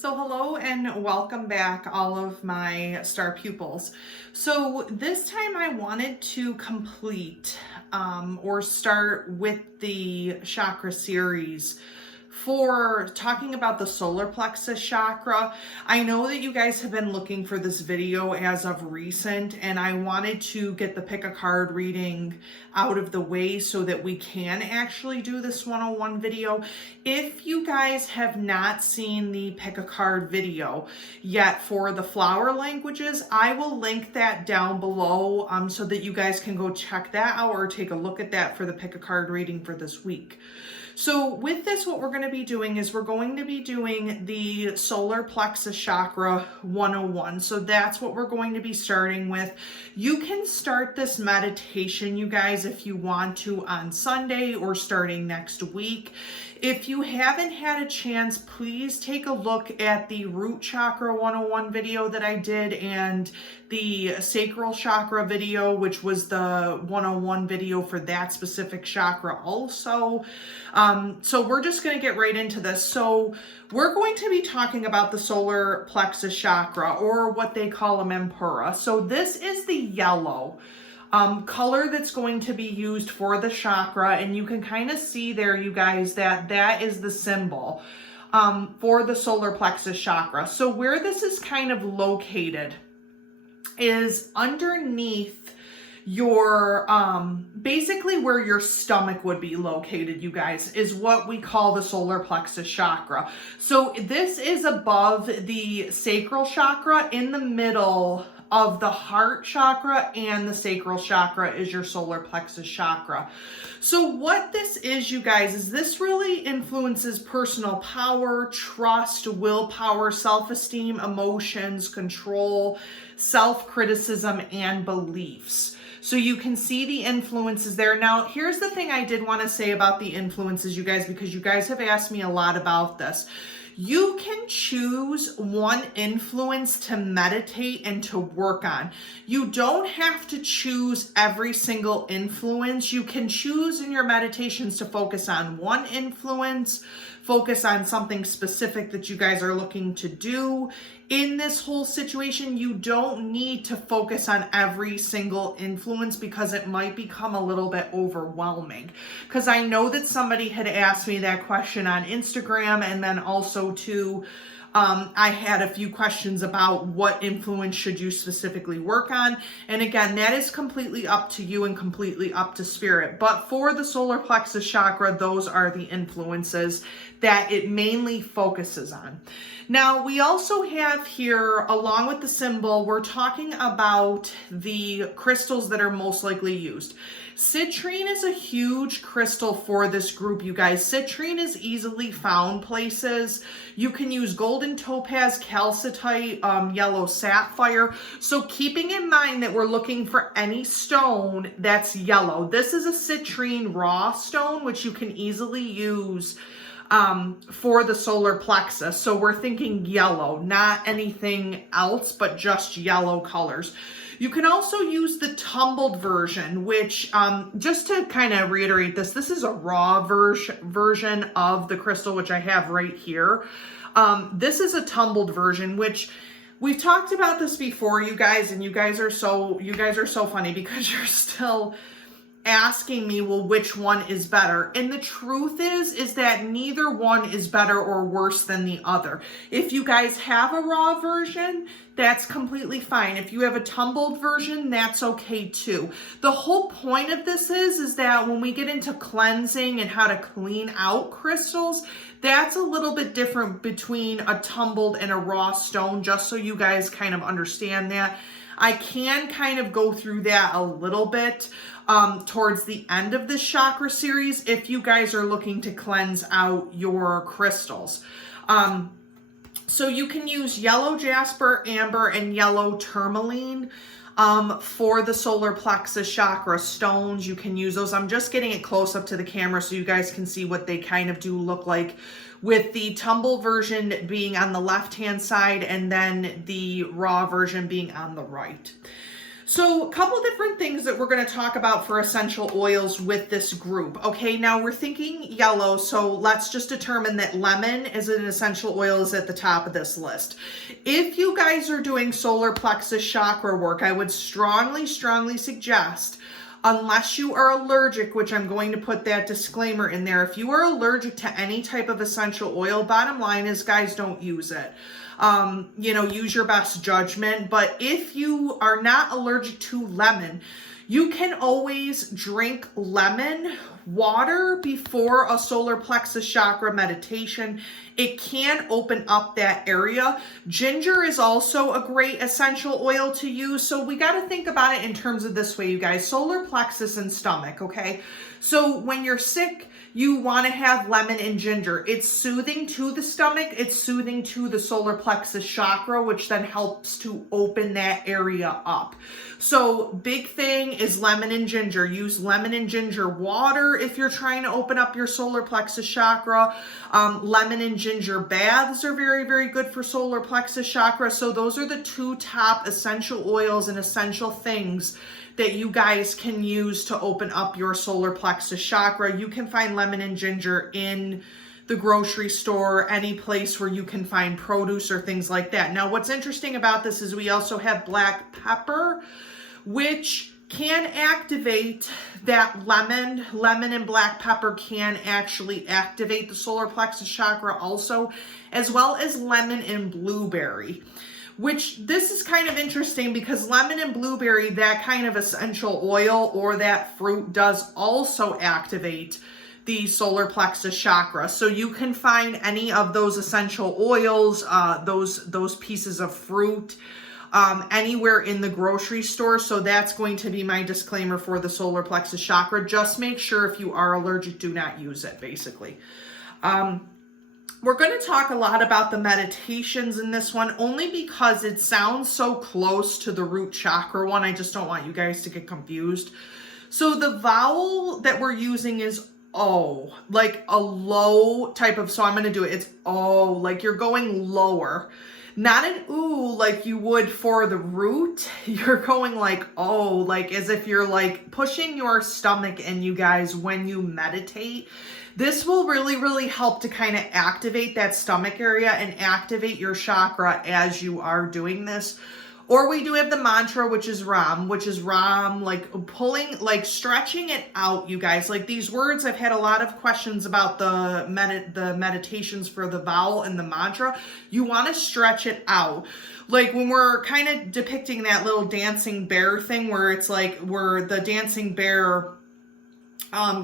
So hello and welcome back, all of my star pupils. So this time I wanted to complete or start with the chakra series for talking about the solar plexus chakra. I know that you guys have been looking for this video as of recent, and I wanted to get the pick a card reading out of the way so that we can actually do this 101 video. If you guys have not seen the pick a card video yet for the flower languages, I will link that down below so that you guys can go check that out or take a look at that for the pick a card reading for this week. So with this, what we're going to be doing is we're going to be doing the solar plexus chakra 101. So that's what we're going to be starting with. You can start this meditation, you guys, if you want to on Sunday or starting next week. If you haven't had a chance, please take a look at the root chakra 101 video that I did and the sacral chakra video, which was the 101 video for that specific chakra also. So we're just going to get right into this. So we're going to be talking about the solar plexus chakra, or what they call a Mempura. So this is the yellow color that's going to be used for the chakra, and you can kind of see there, you guys, that is the symbol for the solar plexus chakra. So where this is kind of located is underneath your basically where your stomach would be located, you guys, is what we call the solar plexus chakra. So this is above the sacral chakra. In the middle of the heart chakra and the sacral chakra is your solar plexus chakra. So what this is, you guys, is this really influences personal power, trust, willpower, self-esteem, emotions, control, self-criticism, and beliefs. So you can see the influences there. Now, here's the thing I did want to say about the influences, you guys, because you guys have asked me a lot about this. You can choose one influence to meditate and to work on. You don't have to choose every single influence. You can choose in your meditations to focus on one influence, focus on something specific that you guys are looking to do. In this whole situation, you don't need to focus on every single influence because it might become a little bit overwhelming. Because I know that somebody had asked me that question on Instagram, and then also too, I had a few questions about what influence should you specifically work on. And again, that is completely up to you and completely up to spirit. But for the solar plexus chakra, those are the influences that it mainly focuses on. Now, we also have here, along with the symbol, we're talking about the crystals that are most likely used. Citrine is a huge crystal for this group, you guys. Citrine is easily found places. You can use golden topaz, calcite, yellow sapphire. So keeping in mind that we're looking for any stone that's yellow. This is a citrine raw stone, which you can easily use for the solar plexus. So we're thinking yellow, not anything else, but just yellow colors. You can also use the tumbled version, which, just to kind of reiterate this is a raw version of the crystal, which I have right here. This is a tumbled version, which we've talked about this before, you guys, and you guys are so funny because you're still asking me, well, which one is better? And the truth is that neither one is better or worse than the other. If you guys have a raw version, that's completely fine. If you have a tumbled version, that's okay too. The whole point of this is that when we get into cleansing and how to clean out crystals, that's a little bit different between a tumbled and a raw stone, just so you guys kind of understand that. I can kind of go through that a little bit towards the end of this chakra series if you guys are looking to cleanse out your crystals. So you can use yellow jasper, amber, and yellow tourmaline for the solar plexus chakra stones. You can use those. I'm just getting it close up to the camera so you guys can see what they kind of do look like, with the tumble version being on the left-hand side and then the raw version being on the right. So a couple different things that we're going to talk about for essential oils with this group. Okay, now we're thinking yellow, so let's just determine that lemon is an essential oil is at the top of this list. If you guys are doing solar plexus chakra work, I would strongly suggest, unless you are allergic, which I'm going to put that disclaimer in there, if you are allergic to any type of essential oil, bottom line is, guys, don't use it. Use your best judgment. But if you are not allergic to lemon, you can always drink lemon water before a solar plexus chakra meditation. It can open up that area. Ginger is also a great essential oil to use. So we got to think about it in terms of this way, you guys. Solar plexus and stomach, okay? So when you're sick, you want to have lemon and ginger. It's soothing to the stomach. It's soothing to the solar plexus chakra, which then helps to open that area up. So big thing is lemon and ginger. Use lemon and ginger water if you're trying to open up your solar plexus chakra. Lemon and ginger baths are very, very good for solar plexus chakra. So those are the two top essential oils and essential things that you guys can use to open up your solar plexus chakra. You can find lemon and ginger in the grocery store, any place where you can find produce or things like that. Now, what's interesting about this is we also have black pepper, which can activate that lemon. Lemon and black pepper can actually activate the solar plexus chakra also, as well as lemon and blueberry. Which this is kind of interesting because lemon and blueberry, that kind of essential oil or that fruit does also activate the solar plexus chakra. So you can find any of those essential oils, those pieces of fruit, anywhere in the grocery store. So that's going to be my disclaimer for the solar plexus chakra. Just make sure if you are allergic, do not use it, basically. We're going to talk a lot about the meditations in this one, only because it sounds so close to the root chakra one. I just don't want you guys to get confused. So the vowel that we're using is O, like a low type of, so I'm going to do it. It's O, like you're going lower. Not an ooh like you would for the root. You're going like oh, like as if you're like pushing your stomach in, you guys, when you meditate. This will really, really help to kind of activate that stomach area and activate your chakra as you are doing this. Or we do have the mantra, which is Ram, like pulling, like stretching it out, you guys. Like these words, I've had a lot of questions about the meditations for the vowel and the mantra. You want to stretch it out. Like when we're kind of depicting that little dancing bear thing where it's like where the dancing bear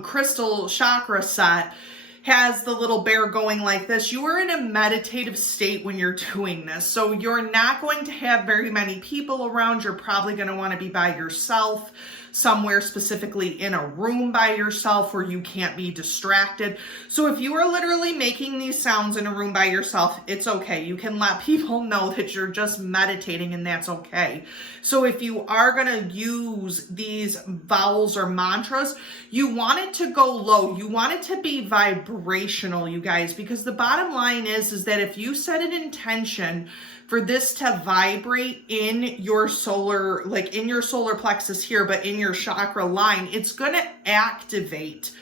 crystal chakra set has the little bear going like this. You are in a meditative state when you're doing this. So you're not going to have very many people around. You're probably going to want to be by yourself, somewhere specifically in a room by yourself where you can't be distracted. So if you are literally making these sounds in a room by yourself, it's okay. You can let people know that you're just meditating, and that's okay. So if you are going to use these vowels or mantras, you want it to go low. You want it to be vibrational, you guys, because the bottom line is that if you set an intention for this to vibrate in your solar, like in your solar plexus here, but in your chakra line, it's going to activate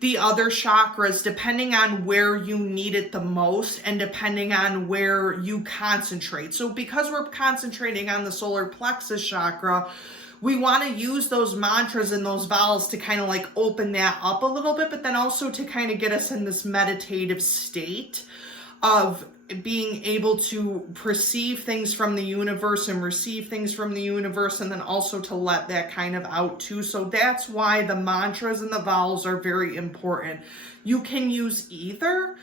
the other chakras depending on where you need it the most and depending on where you concentrate. So because we're concentrating on the solar plexus chakra, we want to use those mantras and those vowels to kind of like open that up a little bit, but then also to kind of get us in this meditative state of being able to perceive things from the universe and receive things from the universe, and then also to let that kind of out too. So that's why the mantras and the vowels are very important. You can use either.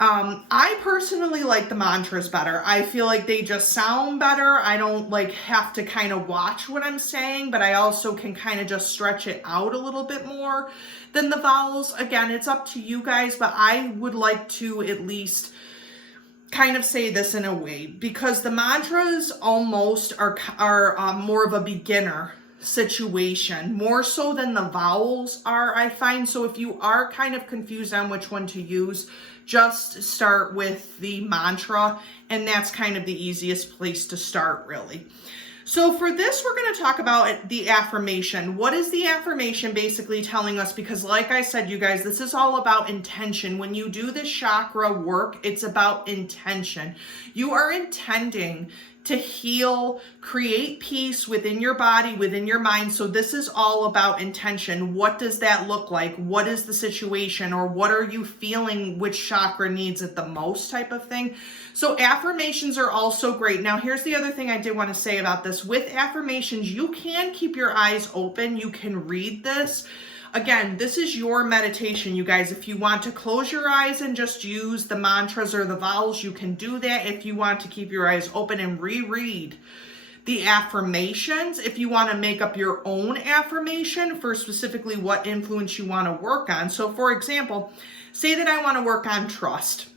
I personally like the mantras better. I feel like they just sound better. I don't like have to kind of watch what I'm saying, but I also can kind of just stretch it out a little bit more than the vowels. Again, it's up to you guys, but I would like to at least kind of say this in a way, because the mantras almost are more of a beginner situation, more so than the vowels are, I find. So if you are kind of confused on which one to use, just start with the mantra, and that's kind of the easiest place to start, really. So for this, we're going to talk about the affirmation. What is the affirmation basically telling us? Because like I said, you guys, this is all about intention. When you do this chakra work, it's about intention. You are intending to heal, create peace within your body, within your mind. So this is all about intention. What does that look like? What is the situation, or what are you feeling? Which chakra needs it the most, type of thing. So affirmations are also great. Now, here's the other thing I did want to say about this. With affirmations, you can keep your eyes open. You can read this. Again, this is your meditation, you guys. If you want to close your eyes and just use the mantras or the vowels, you can do that. If you want to keep your eyes open and reread the affirmations, if you want to make up your own affirmation for specifically what influence you want to work on. So for example, say that I want to work on trust.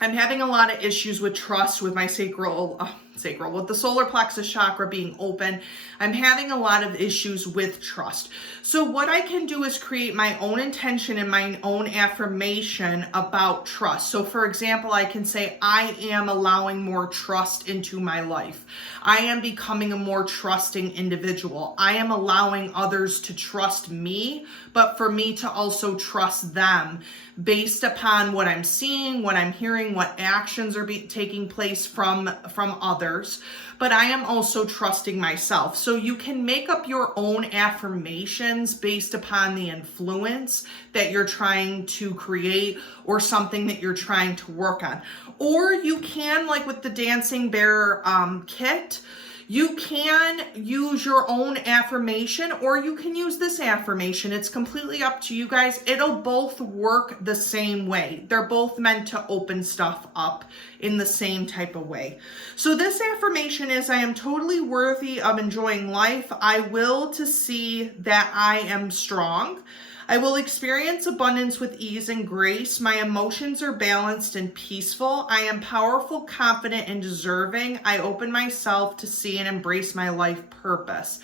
I'm having a lot of issues with trust with my sacral, with the solar plexus chakra being open. I'm having a lot of issues with trust. So what I can do is create my own intention and my own affirmation about trust. So for example, I can say, I am allowing more trust into my life. I am becoming a more trusting individual. I am allowing others to trust me, but for me to also trust them based upon what I'm seeing, what I'm hearing, what actions are taking place from others. But I am also trusting myself. So you can make up your own affirmations based upon the influence that you're trying to create or something that you're trying to work on. Or you can, like with the Dancing Bear kit, you can use your own affirmation, or you can use this affirmation. It's completely up to you guys. It'll both work the same way. They're both meant to open stuff up in the same type of way. So this affirmation is, I am totally worthy of enjoying life. I will to see that I am strong. I will experience abundance with ease and grace. My emotions are balanced and peaceful. I am powerful, confident, and deserving. I open myself to see and embrace my life purpose.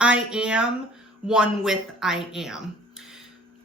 I am one with I am.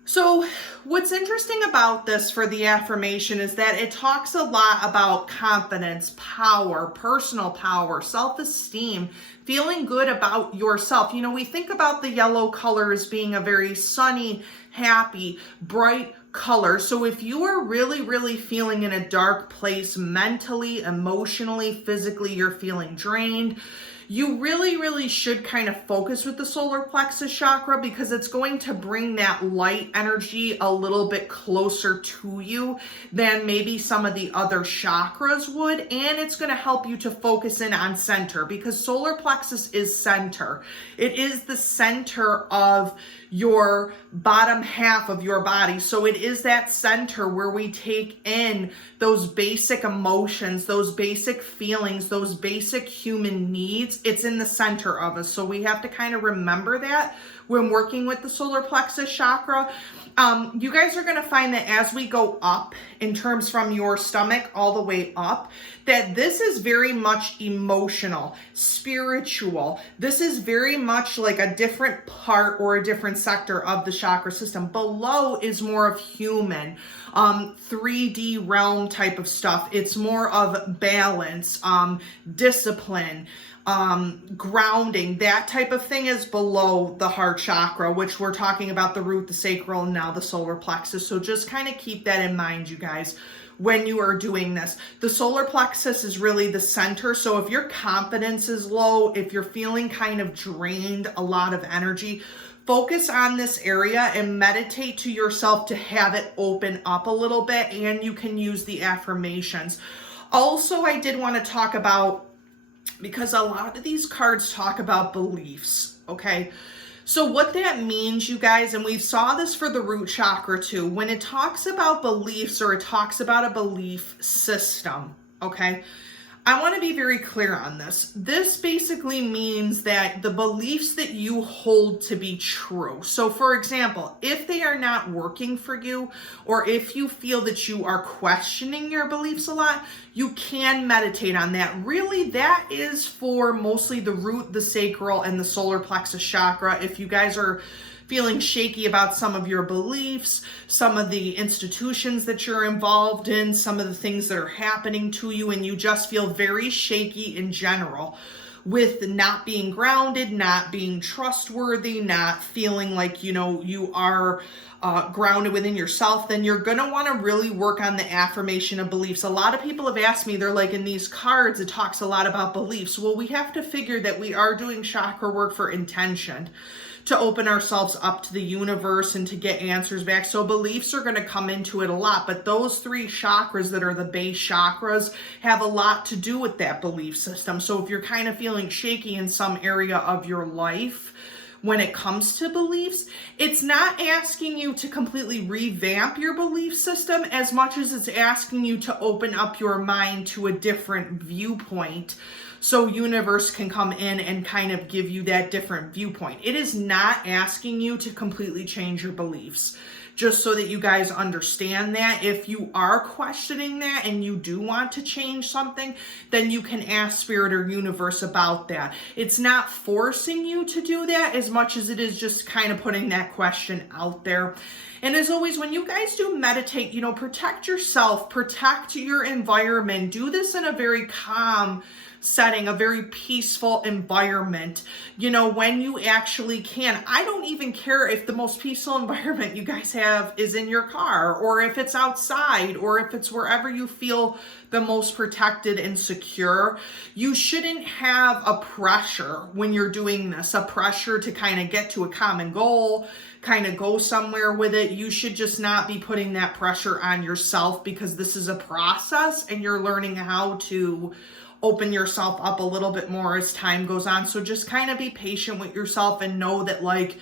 So what's interesting about this for the affirmation is that it talks a lot about confidence, power, personal power, self-esteem, feeling good about yourself. You know, we think about the yellow color as being a very sunny, happy, bright color. So if you are really, really feeling in a dark place mentally, emotionally, physically, you're feeling drained, you really, really should kind of focus with the solar plexus chakra, because it's going to bring that light energy a little bit closer to you than maybe some of the other chakras would. And it's going to help you to focus in on center, because solar plexus is center. It is the center of your bottom half of your body. So it is that center where we take in those basic emotions, those basic feelings, those basic human needs. It's in the center of us. So we have to kind of remember that when working with the solar plexus chakra. You guys are going to find that as we go up in terms from your stomach all the way up, that this is very much emotional, spiritual. This is very much like a different part or a different sector of the chakra system. Below is more of human, 3D realm type of stuff. It's more of balance, discipline, grounding. That type of thing is below the heart chakra, which we're talking about the root, the sacral, and now the solar plexus. So just kind of keep that in mind, you guys, when you are doing this. The solar plexus is really the center. So if your confidence is low, if you're feeling kind of drained, a lot of energy, focus on this area and meditate to yourself to have it open up a little bit, and you can use the affirmations. Also, I did want to talk about, because a lot of these cards talk about beliefs, okay? So what that means, you guys, and we saw this for the root chakra too, when it talks about beliefs or it talks about a belief system, okay? I want to be very clear on this. This basically means that the beliefs that you hold to be true. So for example, if they are not working for you, or if you feel that you are questioning your beliefs a lot, you can meditate on that. Really, that is for mostly the root, the sacral, and the solar plexus chakra. If you guys are feeling shaky about some of your beliefs, some of the institutions that you're involved in, some of the things that are happening to you, and you just feel very shaky in general. with not being grounded, not being trustworthy, not feeling like, you know, you are grounded within yourself, then you're going to want to really work on the affirmation of beliefs. A lot of people have asked me, they're like, in these cards, it talks a lot about beliefs. Well, we have to figure that we are doing chakra work for intention, to open ourselves up to the universe and to get answers back. So beliefs are going to come into it a lot, but those 3 chakras that are the base chakras have a lot to do with that belief system. So if you're kind of feeling shaky in some area of your life, when it comes to beliefs, it's not asking you to completely revamp your belief system as much as it's asking you to open up your mind to a different viewpoint, so universe can come in and kind of give you that different viewpoint. It is not asking you to completely change your beliefs. Just so that you guys understand that, if you are questioning that and you do want to change something, then you can ask Spirit or Universe about that. It's not forcing you to do that as much as it is just kind of putting that question out there. And as always, when you guys do meditate, you know, protect yourself, protect your environment. Do this in a very calm setting, a very peaceful environment, you know, when you actually can. I don't even care if the most peaceful environment you guys have is in your car, or if it's outside, or if it's wherever you feel the most protected and secure. You shouldn't have a pressure when you're doing this, a pressure to kind of get to a common goal, kind of go somewhere with it. You should just not be putting that pressure on yourself, because this is a process and you're learning how to open yourself up a little bit more as time goes on. So just kind of be patient with yourself and know that, like,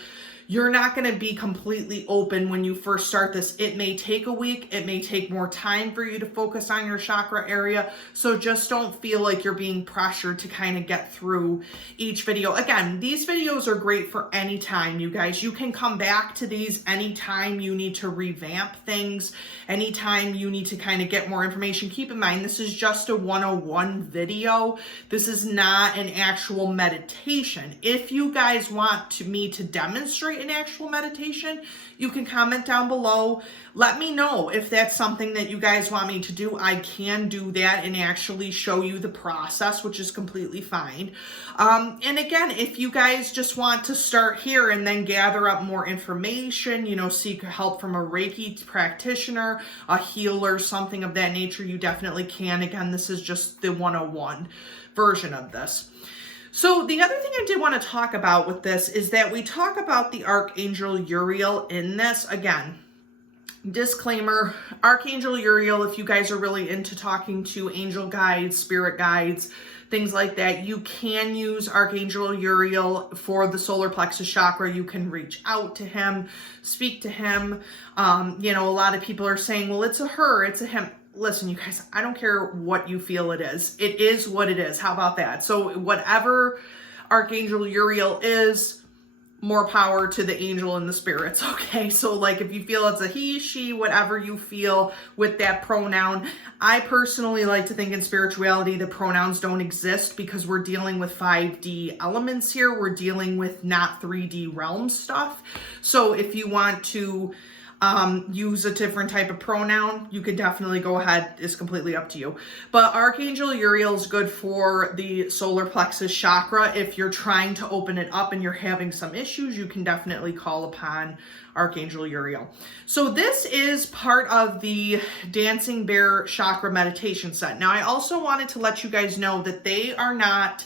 you're not going to be completely open when you first start this. It may take a week. It may take more time for you to focus on your chakra area. So just don't feel like you're being pressured to kind of get through each video. Again, these videos are great for any time, you guys. You can come back to these anytime you need to revamp things, anytime you need to kind of get more information. Keep in mind, this is just a 101 video. This is not an actual meditation. If you guys want me to demonstrate an actual meditation, you can comment down below. Let me know if that's something that you guys want me to do. I can do that and actually show you the process, which is completely fine. And again, if you guys just want to start here and then gather up more information, you know, seek help from a Reiki practitioner, a healer, something of that nature, you definitely can. Again, this is just the 101 version of this. So the other thing I did want to talk about with this is that we talk about the Archangel Uriel in this. Again, disclaimer, Archangel Uriel, if you guys are really into talking to angel guides, spirit guides, things like that, you can use Archangel Uriel for the solar plexus chakra. You can reach out to him, speak to him. You know, a lot of people are saying, well, it's a her, it's a him. Listen, you guys, I don't care what you feel it is. It is what it is. How about that? So whatever Archangel Uriel is, more power to the angel and the spirits, okay? So like if you feel it's a he, she, whatever you feel with that pronoun. I personally like to think in spirituality the pronouns don't exist, because we're dealing with 5D elements here. We're dealing with not 3D realm stuff. So if you want to use a different type of pronoun, you could definitely go ahead. It's completely up to you. But Archangel Uriel is good for the solar plexus chakra. If you're trying to open it up and you're having some issues, you can definitely call upon Archangel Uriel. So this is part of the Dancing Bear Chakra meditation set. Now, I also wanted to let you guys know that they are not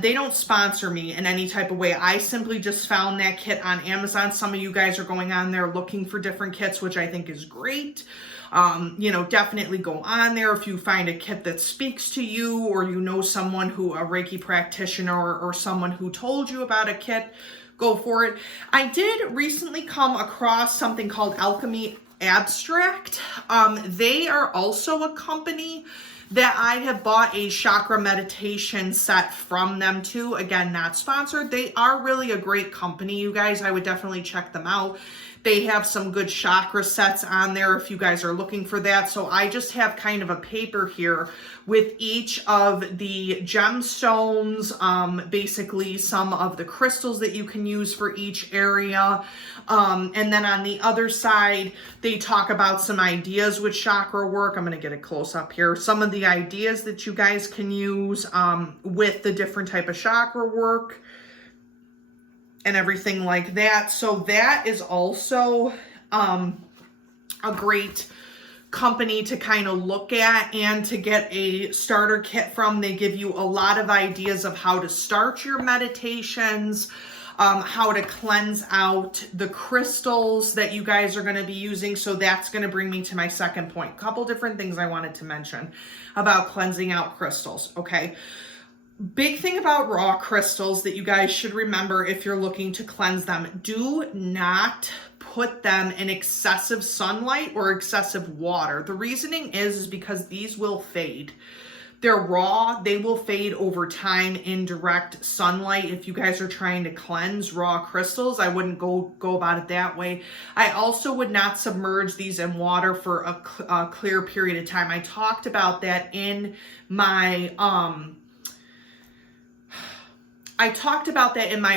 they don't sponsor me in any type of way. I simply just found that kit on Amazon. Some of you guys are going on there looking for different kits, which I think is great. You know, definitely go on there if you find a kit that speaks to you, or you know someone who, a Reiki practitioner, or someone who told you about a kit, go for it. I did recently come across something called Alchemy Abstract. They are also a company that I have bought a chakra meditation set from them too. Again, not sponsored. They are really a great company, you guys. I would definitely check them out. They have some good chakra sets on there if you guys are looking for that. So I just have kind of a paper here with each of the gemstones, basically some of the crystals that you can use for each area. And then on the other side, they talk about some ideas with chakra work. I'm going to get it close up here. Some of the ideas that you guys can use with the different type of chakra work and everything like that. So that is also a great company to kind of look at and to get a starter kit from. They give you a lot of ideas of how to start your meditations, how to cleanse out the crystals that you guys are going to be using. So that's going to bring me to my second point. A couple different things I wanted to mention about cleansing out crystals. Okay. Big thing about raw crystals that you guys should remember if you're looking to cleanse them: do not put them in excessive sunlight or excessive water. The reasoning is because these will fade. They're raw, they will fade over time in direct sunlight. If you guys are trying to cleanse raw crystals, I wouldn't go about it that way. I also would not submerge these in water for a clear period of time. I talked about that in my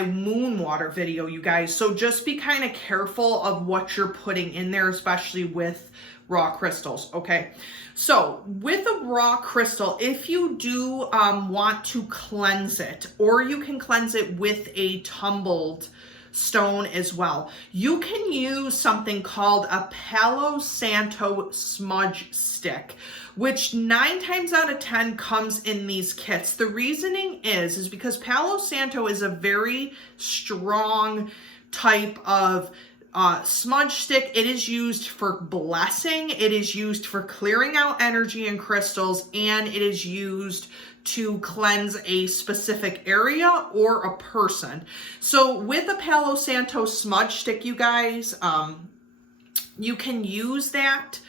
moon water video, you guys. So just be kind of careful of what you're putting in there, especially with raw crystals, okay? So with a raw crystal, if you do want to cleanse it, or you can cleanse it with a tumbled stone as well, you can use something called a Palo Santo smudge stick, which 9 times out of 10 comes in these kits. The reasoning is because Palo Santo is a very strong type of smudge stick. It is used for blessing, it is used for clearing out energy and crystals, and it is used to cleanse a specific area or a person. So with a Palo Santo smudge stick, you guys, you can use that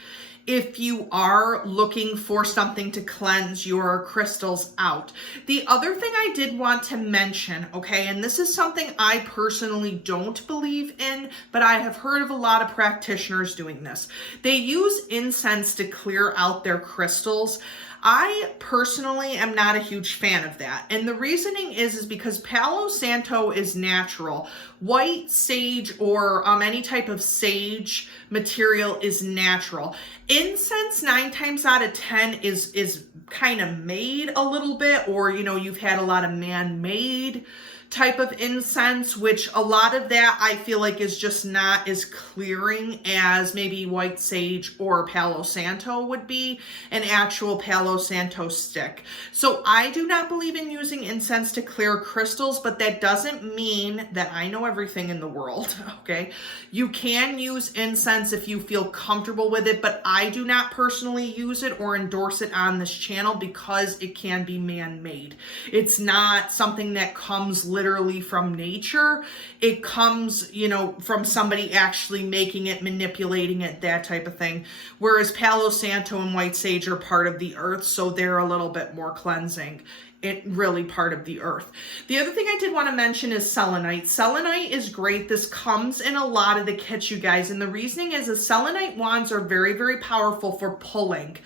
if you are looking for something to cleanse your crystals out. The other thing I did want to mention, okay, and this is something I personally don't believe in, but I have heard of a lot of practitioners doing this. They use incense to clear out their crystals. I personally am not a huge fan of that. And the reasoning is because Palo Santo is natural. White sage or any type of sage material is natural. Incense 9 times out of 10 is kind of made a little bit, or, you know, you've had a lot of man-made type of incense, which a lot of that I feel like is just not as clearing as maybe white sage or Palo Santo would be, an actual Palo Santo stick. So I do not believe in using incense to clear crystals, but that doesn't mean that I know everything in the world, okay? You can use incense if you feel comfortable with it, but I do not personally use it or endorse it on this channel because it can be man-made. It's not something that comes literally from nature. It comes, you know, from somebody actually making it, manipulating it, that type of thing. Whereas Palo Santo and white sage are part of the earth, so they're a little bit more cleansing. It really part of the earth. The other thing I did want to mention is selenite. Selenite is great. This comes in a lot of the kits, you guys. And the reasoning is selenite wands are very, very powerful for pulling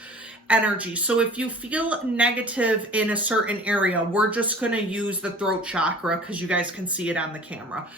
energy. So if you feel negative in a certain area, we're just going to use the throat chakra because you guys can see it on the camera.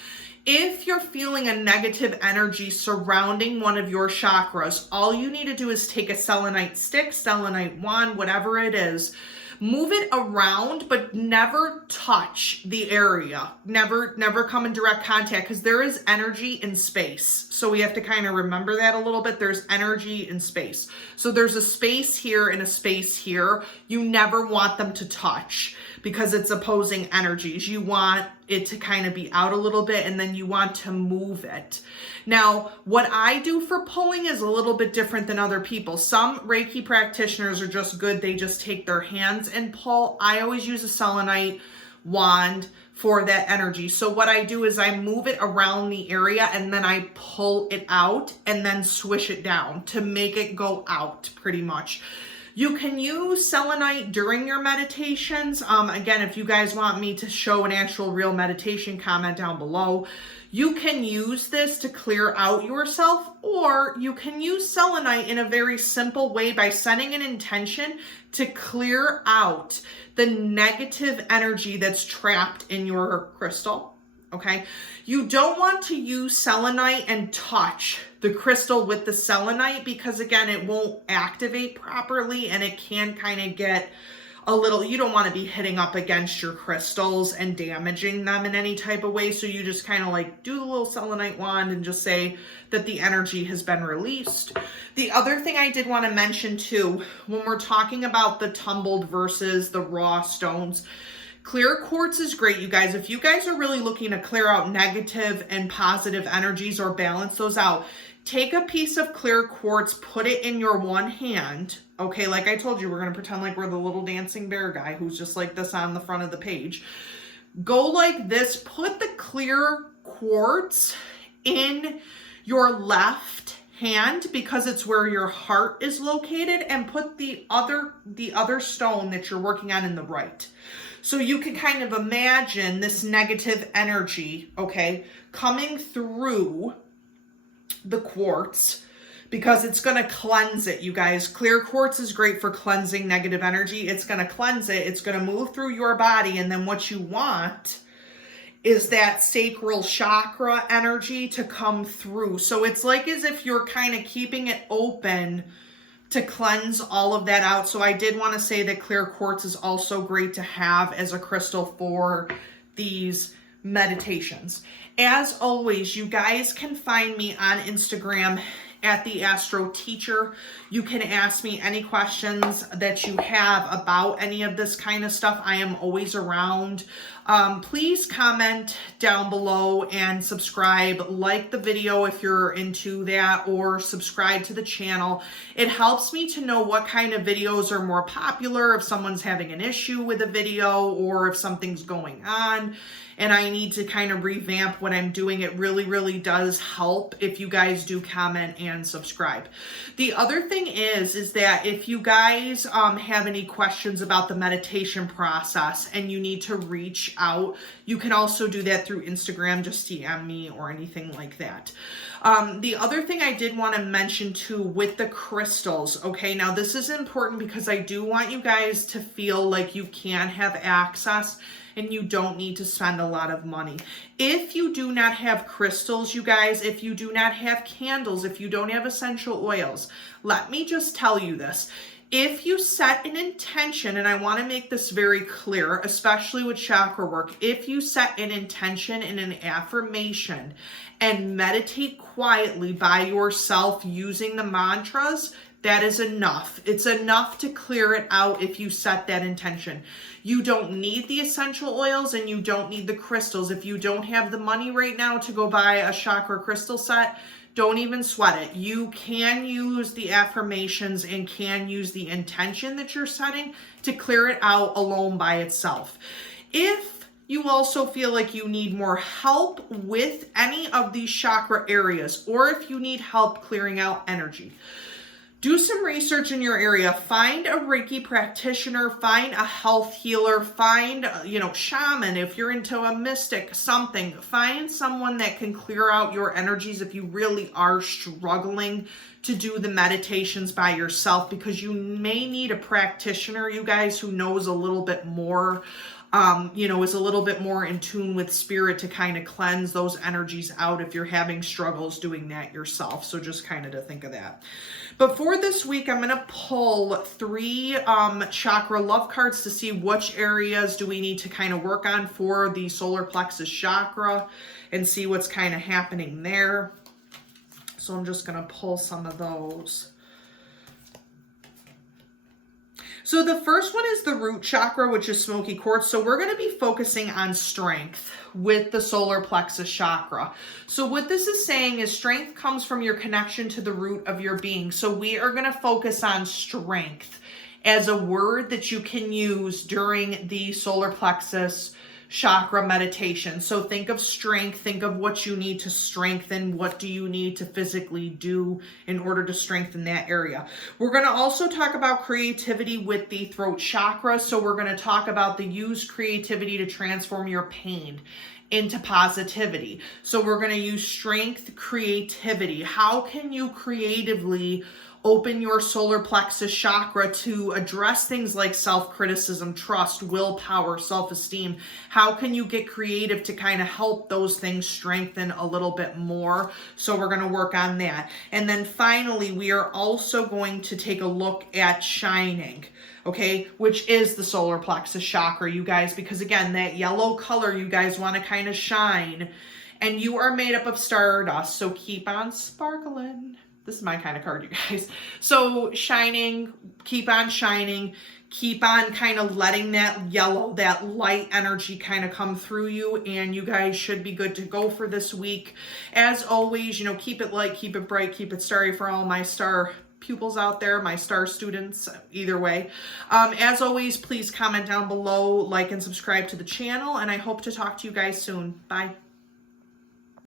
If you're feeling a negative energy surrounding one of your chakras, all you need to do is take a selenite stick, selenite wand, whatever it is, move it around, but never touch the area. Never come in direct contact, because there is energy in space. So we have to kind of remember that a little bit. There's energy in space. So there's a space here and a space here. You never want them to touch because it's opposing energies. You want it to kind of be out a little bit, and then you want to move it. Now, what I do for pulling is a little bit different than other people. Some Reiki practitioners are just good. They just take their hands and pull. I always use a selenite wand for that energy. So what I do is I move it around the area and then I pull it out and then swish it down to make it go out pretty much. You can use selenite during your meditations. Again, if you guys want me to show an actual real meditation, comment down below. You can use this to clear out yourself, or you can use selenite in a very simple way by setting an intention to clear out the negative energy that's trapped in your crystal. Okay, you don't want to use selenite and touch the crystal with the selenite, because again, it won't activate properly and it can kind of get a little, you don't want to be hitting up against your crystals and damaging them in any type of way. So you just kind of like do the little selenite wand and just say that the energy has been released. The other thing I did want to mention too, when we're talking about the tumbled versus the raw stones, clear quartz is great, you guys. If you guys are really looking to clear out negative and positive energies or balance those out, take a piece of clear quartz, put it in your one hand. Okay, like I told you, we're going to pretend like we're the little dancing bear guy who's just like this on the front of the page. Go like this, put the clear quartz in your left hand because it's where your heart is located, and put the other stone that you're working on in the right. So you can kind of imagine this negative energy, okay, coming through the quartz, because it's going to cleanse it, you guys. Clear quartz is great for cleansing negative energy. It's going to cleanse it. It's going to move through your body. And then what you want is that sacral chakra energy to come through. So it's like as if you're kind of keeping it open to cleanse all of that out. So I did want to say that clear quartz is also great to have as a crystal for these meditations. As always, you guys can find me on Instagram at the Astro Teacher. You can ask me any questions that you have about any of this kind of stuff. I am always around. Please comment down below and subscribe. Like the video if you're into that, or subscribe to the channel. It helps me to know what kind of videos are more popular, if someone's having an issue with a video or if something's going on and I need to kind of revamp what I'm doing. It really, really does help if you guys do comment and subscribe. The other thing is that if you guys have any questions about the meditation process and you need to reach out, you can also do that through Instagram. Just DM me or anything like that. The other thing I did want to mention too with the crystals, okay, now this is important because I do want you guys to feel like you can have access and you don't need to spend a lot of money. If you do not have crystals, you guys, if you do not have candles, if you don't have essential oils, let me just tell you this. If you set an intention, and I want to make this very clear, especially with chakra work, if you set an intention and an affirmation and meditate quietly by yourself using the mantras, that is enough. It's enough to clear it out if you set that intention. You don't need the essential oils and you don't need the crystals. If you don't have the money right now to go buy a chakra crystal set, don't even sweat it. You can use the affirmations and can use the intention that you're setting to clear it out alone by itself. If you also feel like you need more help with any of these chakra areas, or if you need help clearing out energy, do some research in your area. Find a Reiki practitioner, find a health healer, find, shaman. If you're into a mystic, something, find someone that can clear out your energies if you really are struggling to do the meditations by yourself, because you may need a practitioner, you guys, who knows a little bit more, is a little bit more in tune with spirit to kind of cleanse those energies out if you're having struggles doing that yourself. So just kind of to think of that. But for this week, I'm going to pull 3 chakra love cards to see which areas do we need to kind of work on for the solar plexus chakra and see what's kind of happening there. So I'm just going to pull some of those. So the first one is the root chakra, which is smoky quartz. So we're going to be focusing on strength with the solar plexus chakra. So what this is saying is strength comes from your connection to the root of your being. So we are going to focus on strength as a word that you can use during the solar plexus chakra meditation. So think of strength, think of what you need to strengthen, what do you need to physically do in order to strengthen that area. We're going to also talk about creativity with the throat chakra. So we're going to talk about the use creativity to transform your pain into positivity. So we're going to use strength, creativity. How can you creatively open your solar plexus chakra to address things like self-criticism, trust, willpower, self-esteem? How can you get creative to kind of help those things strengthen a little bit more? So we're going to work on that. And then finally, we are also going to take a look at shining, okay, which is the solar plexus chakra, you guys, because again, that yellow color, you guys want to kind of shine, and you are made up of stardust, so keep on sparkling. This is my kind of card, you guys. So shining, keep on shining, keep on kind of letting that yellow, that light energy kind of come through you, and you guys should be good to go for this week. As always, you know, keep it light, keep it bright, keep it starry for all my star pupils out there, my star students, either way. As always, please comment down below, like and subscribe to the channel, and I hope to talk to you guys soon. Bye.